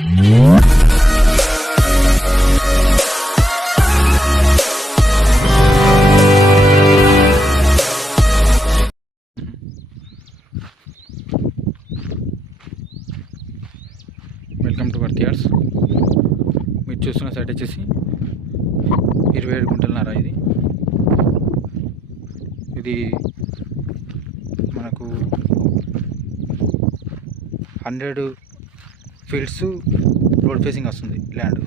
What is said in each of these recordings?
Welcome to worth yards. మీరు చూస్తున్న site వచ్చేసి 27 గుంటలన్నర. ఇది మనకు 100 ఫీల్డ్స్ రోడ్ ఫేసింగ్ వస్తుంది ల్యాండ్.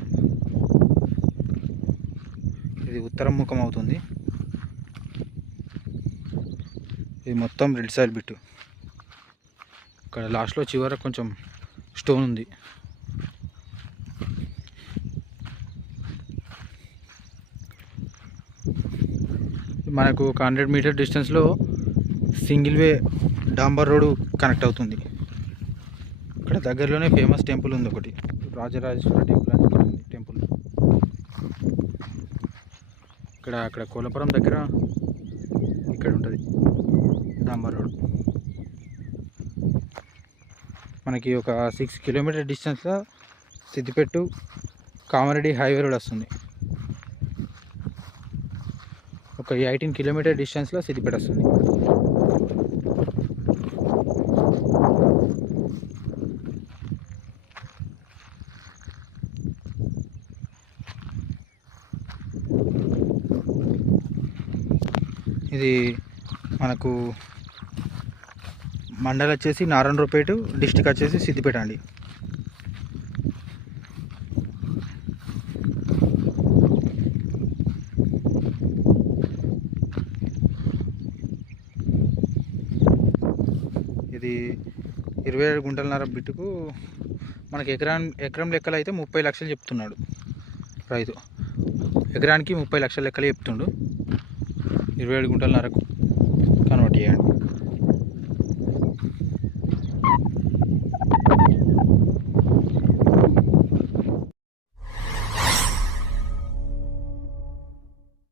ఇది ఉత్తరం ముఖం అవుతుంది. ఇది మొత్తం రెడ్ సాయిల్ బిట్టు. ఇక్కడ లాస్ట్లో చివర కొంచెం స్టోన్ ఉంది. మనకు ఒక 100 మీటర్ డిస్టెన్స్లో సింగిల్ వే డాంబర్ రోడ్ కనెక్ట్ అవుతుంది. ఇక్కడ దగ్గరలోనే ఫేమస్ టెంపుల్ ఉంది ఒకటి, రాజరాజేశ్వర టెంపుల్ అని ఒకటి ఉంది టెంపుల్. అక్కడ కోలపురం దగ్గర ఇక్కడ ఉంటుంది డాంబర్ రోడ్. మనకి ఒక 6 కిలోమీటర్ డిస్టెన్స్లో సిద్దిపేట కామారెడ్డి హైవే రోడ్ వస్తుంది. ఒక 18 కిలోమీటర్ డిస్టెన్స్లో సిద్దిపేట వస్తుంది. ఇది మనకు మండల్ వచ్చేసి నారాయణరావుపేట, డిస్టిక్ వచ్చేసి సిద్దిపేట అండి. ఇది 27 గుంటలన్నర బిట్టుకు మనకి ఎకరం లెక్కలు అయితే 30 లక్షలు చెప్తున్నాడు రైతు. ఎకరానికి 30 లక్షల లెక్కలు చెప్తుండు 27 గుంటలన్నరకు.